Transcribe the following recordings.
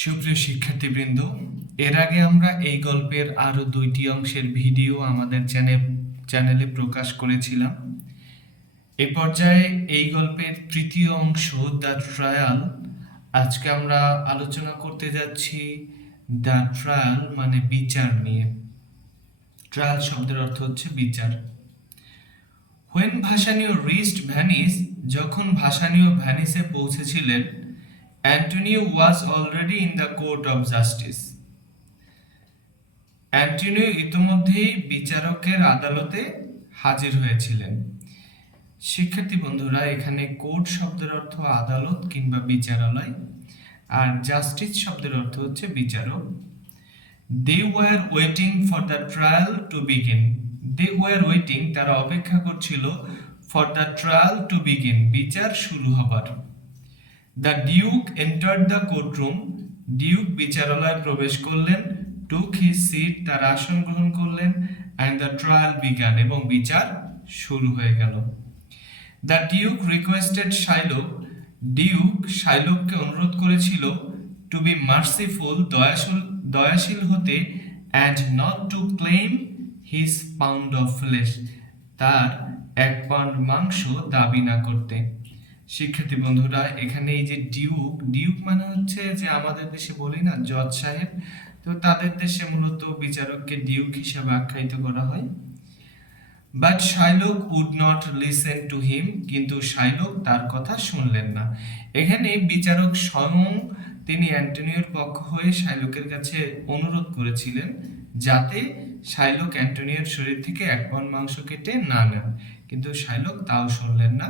সুপ্রিয় শিক্ষার্থীবৃন্দ, এর আগে আমরা এই গল্পের আরও দুইটি অংশের ভিডিও আমাদের চ্যানেল, চ্যানেলে প্রকাশ করেছিলাম। এ পর্যায়ে এই গল্পের তৃতীয় অংশ, দ্য ট্রায়াল, আজকে আমরা আলোচনা করতে যাচ্ছি দ্য ট্রায়াল মানে বিচার নিয়ে। ট্রায়াল শব্দের অর্থ হচ্ছে বিচার। হোয়েন ভাসানীয় রিস্ট ভ্যানিস যখন ভাসানীয় ভ্যানিসে পৌঁছেছিলেন Antonio was already in the court of justice Antonio ইতিমধ্যেই বিচারকের আদালতে হাজির হয়েছিলেন। শিক্ষার্থী বন্ধুরা, এখানে কোর্ট শব্দের অর্থ আদালত কিংবা বিচারালয়, আর জাস্টিস শব্দের অর্থ হচ্ছে বিচারক। They were waiting for the trial to begin they were waiting তারা অপেক্ষা করছিল for the trial to begin বিচার শুরু হবার। The Duke enter the courtroom Duke বিচারালয়ে প্রবেশ করলেন টুক হিজ সিট তার আসন গ্রহণ করলেন অ্যান্ড দ্য ট্রায়াল বিগান এবং বিচার শুরু হয়ে গেল। The Duke requested Shylock Duke শাইলোককে অনুরোধ করেছিল টু বি মার্সিফুল দয়াশীল দয়াশীল হতে and not to claim his pound of flesh তার এক পাউন্ড মাংস দাবি না করতে। শিক্ষার্থী বন্ধুরা এখানে এই যে ডিউক ডিউক মানে হচ্ছে যে আমাদের দেশে বলি না জজ সাহেব। তো তাদের দেশে মূলত বিচারককে ডিউক হিসাবে আখ্যায়িত করা হয়। But Shylock would not listen to him কিন্তু শাইলক তার কথা শুনলেন না। এখানে বিচারক স্বয়ং তিনি অ্যান্টনিওর পক্ষ হয়ে শাইলকের কাছে অনুরোধ করেছিলেন যাতে শাইলক অ্যান্টনিওর শরীর থেকে এক মাংস কেটে না নেন। কিন্তু শাইলক তাও শুনলেন না।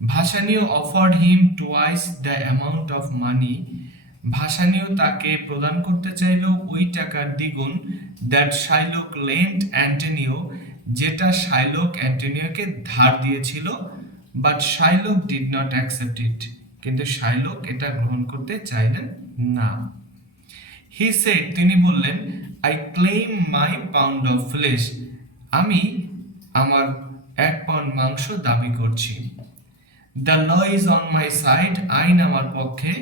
Bassanio offered him twice the amount of money Bassanio তাকে প্রদান করতে চাইল ওই টাকার দ্বিগুণ দ্যাট শাইলক লেন্ট অ্যান্টনিও যেটা শাইলক অ্যান্টনিওকে ধার দিয়েছিল but Shylock did not accept it কিন্তু শাইলক এটা গ্রহণ করতে চাইলেন না। হি সেড তিনি বললেন I claim my pound of flesh আমি আমার এক পাউন্ড মাংস দাবি করছি। The law is on my side আইন আমার পক্ষে।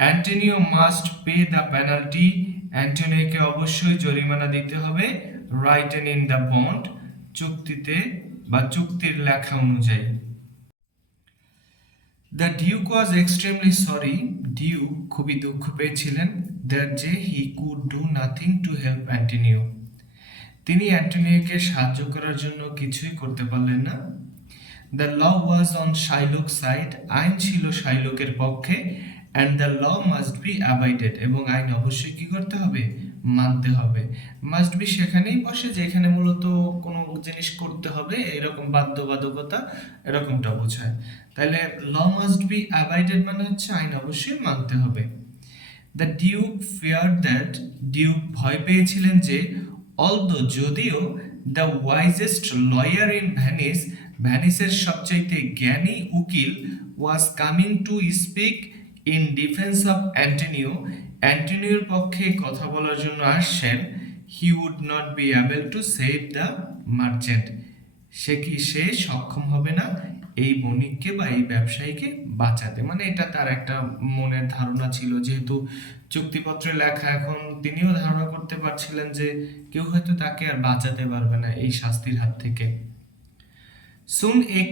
Antonio must pay the penalty অ্যান্টনিওকে অবশ্যই জরিমানা দিতে হবে। রাইটেন ইন দ্য বন্ড চুক্তিতে বা চুক্তির লেখা অনুযায়ী। The Duke was extremely sorry Duke খুবই দুঃখ পেয়েছিলেন দ্যাট যে he could do nothing to help Antonio তিনি অ্যান্টনিওকে সাহায্য করার জন্য কিছুই করতে পারলেন না। The law was on Shylock side আইন ছিল শাইলকের পক্ষে and the law must be abided এবং আইন অবশ্যই কি করতে হবে? মানতে হবে। মাস্ট বি সেখানেই বসে, যেখানে মূলত কোনো জিনিস করতে হবে, এরকম বাধ্যবাধকতা এরকমটা বোঝায়। তাহলে ল মাস্ট বি অ্যাবাইডেড মানে হচ্ছে আইন অবশ্যই মানতে হবে। The Duke fear that Duke ভয় পেয়েছিলেন যে অলদো যদিও the wisest lawyer in Venice ভ্যানিসের সবচাইতে জ্ঞানী উকিল was coming to speak in defence of Antonio অ্যান্টনিওর পক্ষে কথা বলার জন্য আসছেন। He would not be able to save the merchant সে কি, সে সক্ষম হবে না এই বণিককে বা এই ব্যবসায়ীকে বাঁচাতে? মানে এটা তার একটা মনের ধারণা ছিল, যেহেতু চুক্তিপত্রে লেখা এখন তিনিও ধারণা করতে পারছিলেন যে কেউ হয়তো তাকে আর বাঁচাতে পারবে না এই শাস্তির হাত থেকে। সুন এ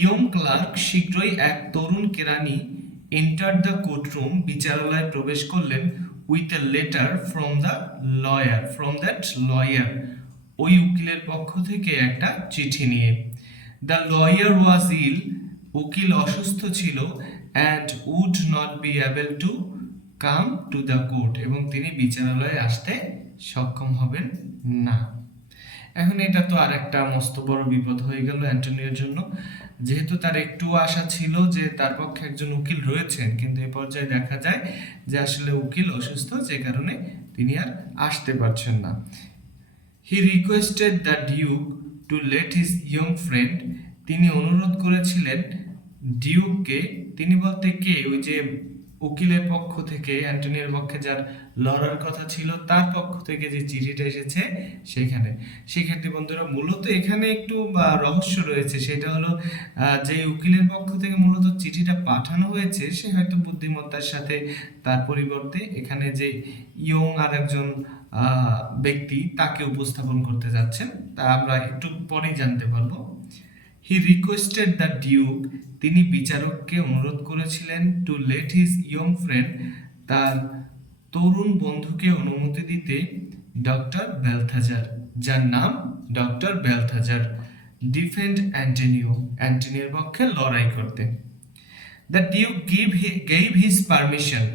ইয়ং ক্লার্ক শীঘ্রই এক তরুণ কেরানি এন্টার দ্য কোর্টরুম বিচারালয়ে প্রবেশ করলেন with a letter from the lawyer from that lawyer ওই উকিলের পক্ষ থেকে একটা চিঠি নিয়ে। দ্য লয়ার ওয়াজ ইল উকিল অসুস্থ ছিল and would not be able to come to the court এবং তিনি বিচারালয়ে আসতে সক্ষম হবেন না। এখন এটা তো আর একটা মস্ত বড় বিপদ হয়ে গেল অ্যান্টনিওর জন্য। যেহেতু তার একটু আশা ছিল যে তার পক্ষে একজন উকিল রয়েছেন, কিন্তু এ পর্যায়ে দেখা যায় যে আসলে উকিল অসুস্থ, যে কারণে তিনি আর আসতে পারছেন না। He requested the Duke to let his young friend তিনি অনুরোধ করেছিলেন ডিউককে তিনি বলতে কে? ওই যে উকিলের পক্ষ থেকে অ্যান্টনিওর পক্ষে যার লড়ার কথা ছিল, তার পক্ষ থেকে যে চিঠিটা এসেছে সেখানে। শিক্ষার্থী বন্ধুরা, মূলত এখানে একটু রহস্য রয়েছে। সেটা হলো যে উকিলের পক্ষ থেকে মূলত চিঠিটা পাঠানো হয়েছে, সে হয়তো বুদ্ধিমত্তার সাথে তার পরিবর্তে এখানে যে ইয়ং আর একজন ব্যক্তি তাকে উপস্থাপন করতে যাচ্ছেন, তা আমরা একটু পরেই জানতে পারব। হি রিকোয়েস্টেড দ্য ডিউক তিনি বিচারককে অনুরোধ করেছিলেন to let his young friend তার তরুণ বন্ধুকে অনুমতি দিতে ডক্টর বেলথাজার যার নাম ডক্টর বেলথাজার ডিফেন্ড অ্যান্টনিও অ্যান্টনিওর পক্ষে লড়াই করতে। The duke give gave his permission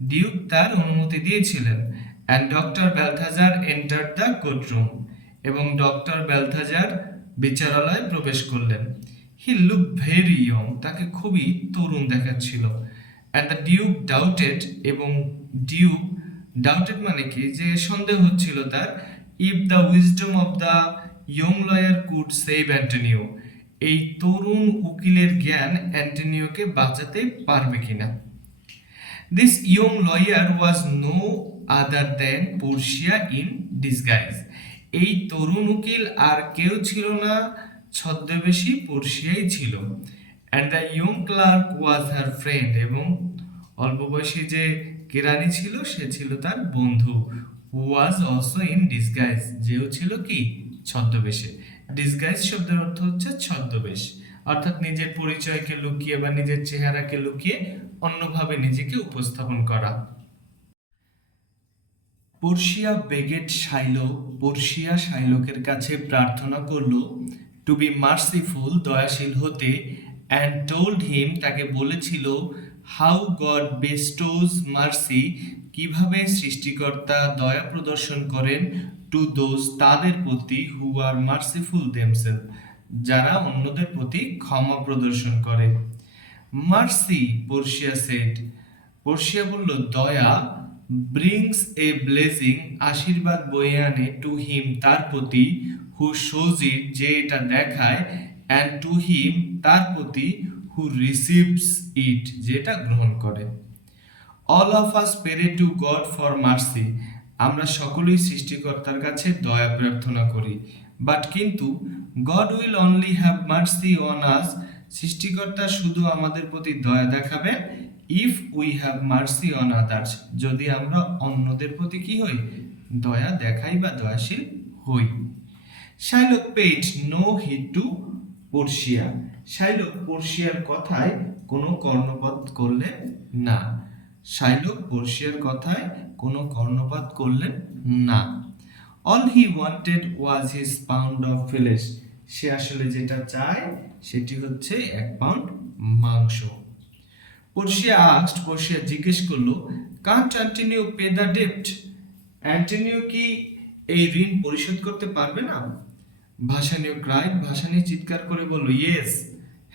duke তার অনুমতি দিয়েছিলেন and doctor Balthazar enter the courtroom এবং ডক্টর বেলথাজার বিচারালয়ে প্রবেশ করলেন। হি লুক ভেরি ইয়ং, তাকে খুবই তরুণ দেখাচ্ছিল। অ্যান্ড দ্য ডিউক ডাউটেড এবং ডিউক, ডাউটেড মানে কি? যে সন্দেহ হচ্ছিল তার, if the wisdom of the young lawyer could save Antonio, এই তরুণ উকিলের জ্ঞান অ্যান্টনিওকে বাঁচাতে পারবে কিনা? This young lawyer was no other than Portia in disguise এই তরুণ উকিল আর কেউ ছিল না, ছদ্মবেশী পোর্শিয়াই ছিল। And the young clerk was her friend এবং অল্প বয়সী যে কেরানি ছিল, সে ছিল তার বন্ধু ওয়াজ অলসো ইন ডিসগাইজ যেও ছিল কি? ছদ্মবেশে। ডিসগাইজ শব্দের অর্থ হচ্ছে ছদ্মবেশ। অর্থাৎ নিজের পরিচয়কে লুকিয়ে বা নিজের চেহারাকে লুকিয়ে অন্যভাবে নিজেকে উপস্থাপন করা। পর্ষিয়া বেগেট শাইলোক পর্ষিয়া শাইলোকের কাছে প্রার্থনা করল টু বি মার্সিফুল দয়াশীল হতে। অ্যান্ড টোল্ড হিম তাকে বলেছিল হাউ গড বেস্টোজ মার্সি কীভাবে সৃষ্টিকর্তা দয়া প্রদর্শন করেন টু দোজ তাদের প্রতি হু আর মার্সিফুল দেমসেল যারা অন্যদের প্রতি ক্ষমা প্রদর্শন করে। মার্সি পর্ষিয়া সেট পর্ষিয়া বলল, দয়া ব্রিংস এ ব্লেজিং আশীর্বাদ বয়ে আনে টু হিম তার প্রতি হু শোজ ইট যে এটা দেখায় অ্যান্ড টু হিম তার প্রতি হু রিসিভস ইট যেটা গ্রহণ করে। অল অফ আস পেরে টু গড ফর মার্সি আমরা সকলেই সৃষ্টিকর্তার কাছে দয়া প্রার্থনা করি। বাট কিন্তু God will only have mercy on us সৃষ্টিকর্তা শুধু আমাদের প্রতি দয়া দেখাবেন if we have mercy on others যদি আমরা অন্যদের প্রতি কি হই? দয়া দেখাই বা দয়াশীল হই। Shylock paid no heed to Portia Shylock পর্ষিয়ার কথায় কোনো কর্ণপাত করলেন না। শাইলক পর্ষিয়ার কথায় কোনো কর্ণপাত করলেন না। All he wanted was his pound of flesh সে আসলে যেটা চায়, সেটি হচ্ছে এক পাউন্ড মাংস। পর্ষিয়া আস্ট পর্ষিয়া জিজ্ঞেস করল কান্ট অ্যান্টনিও পে দ্য ডেপ্ট অ্যান্টনিও কি এই ঋণ পরিশোধ করতে পারবে না? ভাসানীয় ক্রাইড ভাসানী চিৎকার করে বলল ইয়েস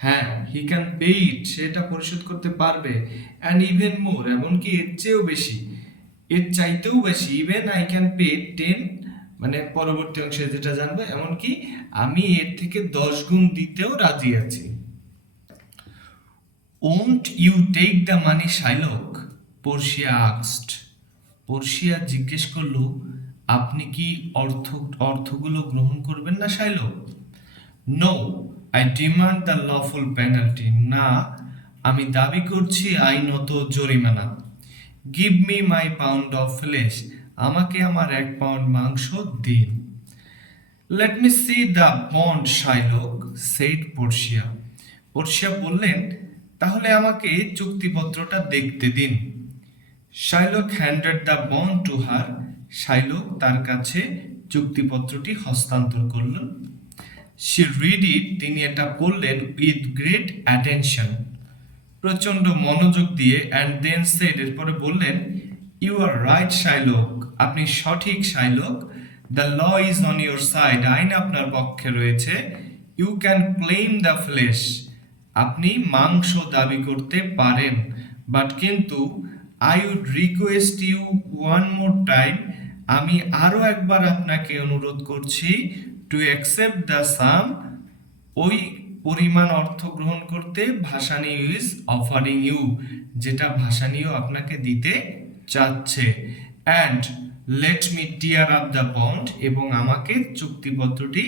হ্যাঁ হি ক্যান পে ইট সেটা পরিশোধ করতে পারবে অ্যান্ড ইভেন মোর এমনকি এর চেয়েও বেশি। এর চাইতেও বেশি even I can pay ten মানে পরবর্তী অংশে যেটা জানব, এমনকি আমি এর থেকে দশ গুণ দিতেও রাজি আছি। Won't you take the money Shylock Portia আক্সড Portia জিজ্ঞেস করল, আপনি কি অর্থ, অর্থগুলো গ্রহণ করবেন না Shylock no I demand the lawful penalty না, আমি দাবি করছি আইনত জরিমানা। Give me my pound of flesh আমাকে আমার এক পাউন্ড মাংস দিন। Let me see the bond Shylock said Portia Portia বললেন তাহলে আমাকে চুক্তিপত্রটা দেখতে দিন। Shylock handed the bond to her. Shylock তার কাছে চুক্তিপত্রটি হস্তান্তর করলেন সে রিড ইট, তিনি এটা পড়লেন উইথ গ্রেট অ্যাটেনশন। প্রচণ্ড মনোযোগ দিয়ে অ্যান্ড দেন সেড, এরপরে বললেন, ইউ আর রাইট, শাইলক। আপনি সঠিক, Shylock. The law is on your side. আইন আপনার পক্ষে রয়েছে। You can claim the flesh. আপনি মাংস দাবি করতে পারেন বাট কিন্তু I would request you one more time আমি আরও একবার আপনাকে অনুরোধ করছি টু অ্যাকসেপ্ট দ্য সাম ওই পরিমাণ অর্থ গ্রহণ করতে ভাসানীয় ইজ অফারিং ইউ যেটা ভাসানীয় আপনাকে দিতে চাচ্ছে। And let me tear up the bond এবং আমাকে চুক্তিপত্রটি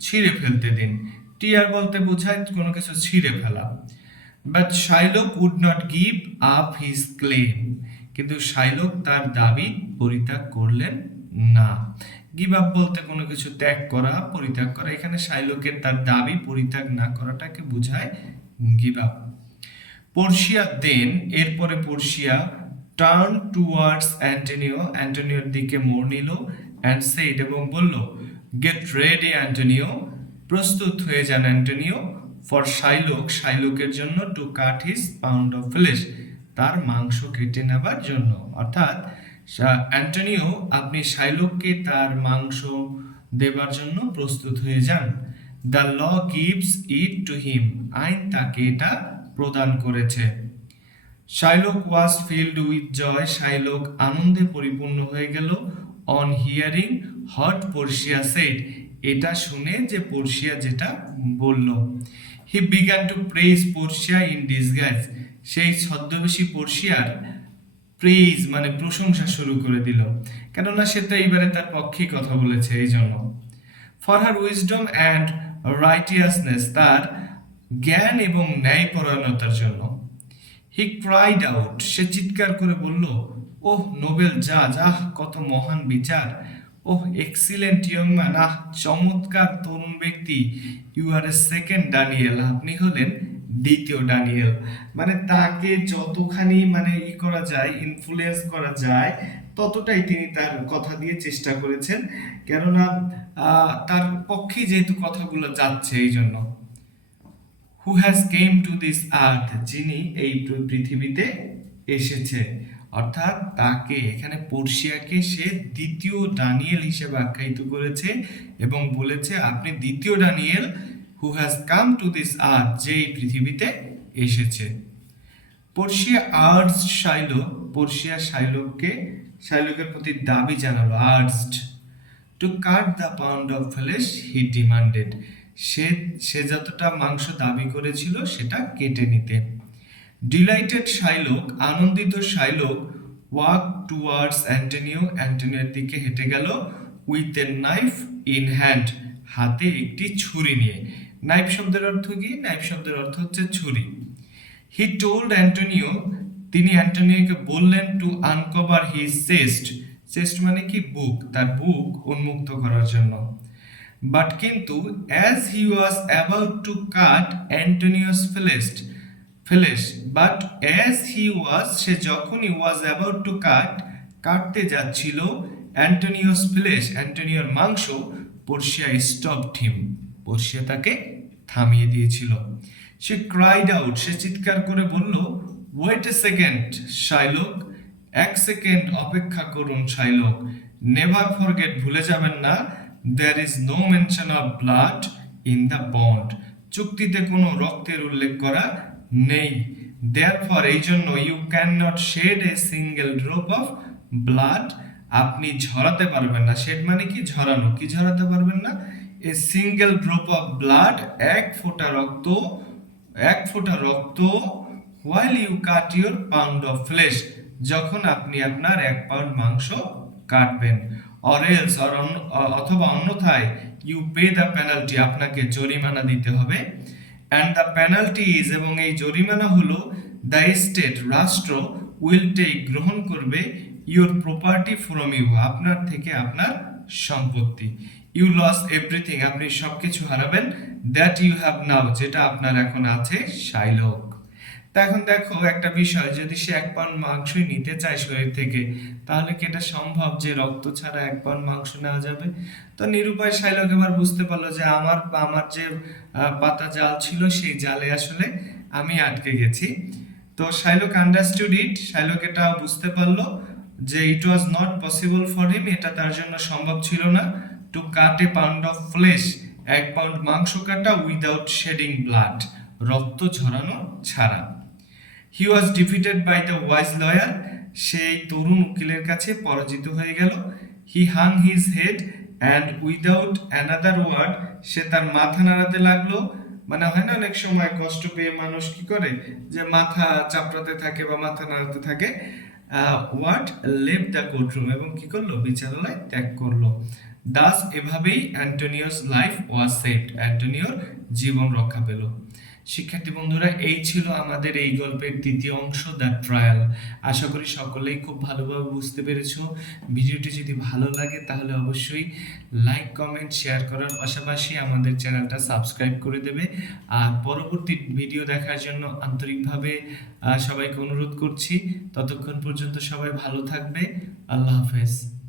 ছিঁড়ে ফেলতে দিন। টিয়ার বলতে বোঝায় কোনো কিছু ছিঁড়ে ফেলা। But Shylock would not give up his claim কিন্তু শাইলক তার দাবি পরিত্যাগ করলেন না। গিভ আপ বলতে কোনো কিছু ত্যাগ করা, পরিত্যাগ করা। এখানে শাইলকের তার দাবি পরিত্যাগ না করাটাকে বোঝায় গিভ আপ পর্ষিয়া দেন এরপরে পর্ষিয়া টার্ন টুয়ার্ডস অ্যান্টনিও অ্যান্টনিওর দিকে মোড় নিল অ্যান্ড সেড এবং বলল গেট রেডি অ্যান্টনিও প্রস্তুত হয়ে যান অ্যান্টনিও ফর শাইলোক, শাইলোকের জন্য to cut his pound of flesh, তার মাংস কেটে নেবার জন্য। অর্থাৎ অ্যান্টনিও, আপনি শাইলোককে তার মাংস দেবার জন্য প্রস্তুত হয়ে যান। The law gives it to him, আইন তাকে এটা প্রদান করেছে। শাইলোক ওয়াজ ফিল্ড উইথ জয়, শাইলোক আনন্দে পরিপূর্ণ হয়ে গেল। On hearing, what Portia said এটা শুনে যে পর্ষিয়া যেটা বলল। He began to praise Portia in disguise সেই ছদ্মবেশী পর্ষিয়ার প্রেজ মানে প্রশংসা শুরু করে দিল। কেননা সে তো এইবারে তার পক্ষেই কথা বলেছে, এই জন্য। For her wisdom and righteousness তার জ্ঞান এবং ন্যায়পরায়ণতার জন্য। হি ক্রাইড আউট সে চিৎকার করে বলল, ওহ, নোবেল জাজ, আহ, কত মহান বিচার। ওহ এক্সিলেন্ট ইয়ং ম্যান আহ, চমৎকার তরুণ ব্যক্তি। You are a second Daniel আপনি হলেন দ্বিতীয় ডানিয়েল মানে তাকে যতখানি মানে ই করা যায় ইনফ্লুয়েন্স করা যায়, ততটাই তিনি তার কথা দিয়ে চেষ্টা করেছেন। কেননা তার পক্ষে যেহেতু কথাগুলো যাচ্ছে এই জন্য। Who has came to this earth যিনি এই পৃথিবীতে এসেছে। অর্থাৎ তাকে এখানে পর্ষিয়াকে সে দ্বিতীয় ডানিয়েল হিসেবে আখ্যায়িত করেছে এবং বলেছে, আপনি দ্বিতীয় Daniel who has come to this earth যে এই পৃথিবীতে এসেছে। পর্ষিয়া আর্টস শাইলো পর্ষিয়া শাইলোককে শাইলোকের প্রতি দাবি জানালো আর্টসড to cut the pound of flesh he demanded সে সে যতটা মাংস দাবি করেছিল, সেটা কেটে নিতে। ডিলাইটেড শাইলোক আনন্দিত শাইলোক ওয়াক টুয়ার্ডস অ্যান্টনিও অ্যান্টনিওর দিকে হেঁটে গেল with a knife in hand হাতে একটি ছুরি নিয়ে। নাইফ শব্দের অর্থ কি? নাইফ শব্দের অর্থ হচ্ছে ছুরি। হি টোল্ড অ্যান্টনিও তিনি অ্যান্টনিওকে বললেন to uncover his chest chest মানে কি? বুক, তার বুক উন্মুক্ত করার জন্য। বাট কিন্তু as he was about to cut Antonio's flesh flesh but as he was সে যখনই ওয়াজ অ্যাবাউট টু কাট কাটতে যাচ্ছিল, অ্যান্টোনিওস ফ্লেশ অ্যান্টোনিওর মাংস পর্ষিয়া স্টপড হিম পর্ষিয়া তাকে থামিয়ে দিয়েছিল। সে ক্রাইড আউট সে চিৎকার করে বলল ওয়েট এ সেকেন্ড শাইলোক। এক সেকেন্ড অপেক্ষা করুন, শাইলোক। নেভার ফরগেট ভুলে যাবেন না। There is no mention of blood in the bond চুক্তিতে কোনো রক্তের উল্লেখ করা নেই। দেয়ারফর এই জন্য you can not shed a single drop of blood আপনি ঝরাতে পারবেন না। শেড মানে কি? ঝরানো। কি ঝরাতে পারবেন না? A single drop of blood এক ফোঁটা রক্ত, এক ফোঁটা রক্ত while you cut your pound of flesh যখন আপনি আপনার এক পাউন্ড মাংস কাটবেন। অর এলস অথবা অন্যথায় ইউ পে দ্য পেনাল্টি আপনাকে জরিমানা দিতে হবে। অ্যান্ড দ্য পেনাল্টি ইজ এবং এই জরিমানা হলো দ্য স্টেট রাষ্ট্র উইল টেক গ্রহণ করবে ইউর প্রপার্টি ফ্রম ইউ আপনার থেকে আপনার সম্পত্তি। ইউ লস এভরিথিং আপনি সবকিছু হারাবেন দ্যাট ইউ হ্যাভ নাও যেটা আপনার এখন আছে শাইলক তা এখন দেখো একটা বিষয়, যদি সে এক পাউন্ড মাংসই নিতে চায় শরীর থেকে, তাহলে কি এটা সম্ভব যে রক্ত ছাড়া এক পাউন্ড মাংস নেওয়া যাবে? তো নিরুপায় শাইলক এবার বুঝতে পারল যে আমার আমার যে পাতা জাল ছিল সেই জালে আসলে আমি আটকে গেছি। তো শাইলক আন্ডারস্টুড ইট শাইলক এটা বুঝতে পারল যে it was not possible for him এটা তার জন্য সম্ভব ছিল না to cut a pound of flesh এক পাউন্ড মাংস কাটা উইদাউট শেডিং ব্লাড রক্ত ঝরানো ছাড়া। He was defeated by the wise lawyer সেই তরুণ উকিলের কাছে পরাজিত হয়ে গেল। He hung his head and without another word সে তার মাথা নাড়াতে লাগল। মানে হয় না অনেক সময় কষ্ট পেয়ে মানুষ কি করে? যে মাথা চাপড়াতে থাকে বা মাথা নাড়াতে থাকে। হোয়াট লেভ দ্য কোর্টরুম এবং কি করল? বিচারালয় ত্যাগ করল। দাস এভাবেই অ্যান্টোনিওস লাইফ ওয়াজ সেভড অ্যান্টোনিওর জীবন রক্ষা পেল। শিক্ষার্থী বন্ধুরা, এই ছিল আমাদের এই গল্পের তৃতীয় অংশ দ্য ট্রায়াল আশা করি সকলেই খুব ভালোভাবে বুঝতে পেরেছ। ভিডিওটি যদি ভালো লাগে, তাহলে অবশ্যই লাইক কমেন্ট শেয়ার করার পাশাপাশি আমাদের চ্যানেলটা সাবস্ক্রাইব করে দেবে। আর পরবর্তী ভিডিও দেখার জন্য আন্তরিকভাবে সবাইকে অনুরোধ করছি। ততক্ষণ পর্যন্ত সবাই ভালো থাকবে। আল্লাহ হাফেজ।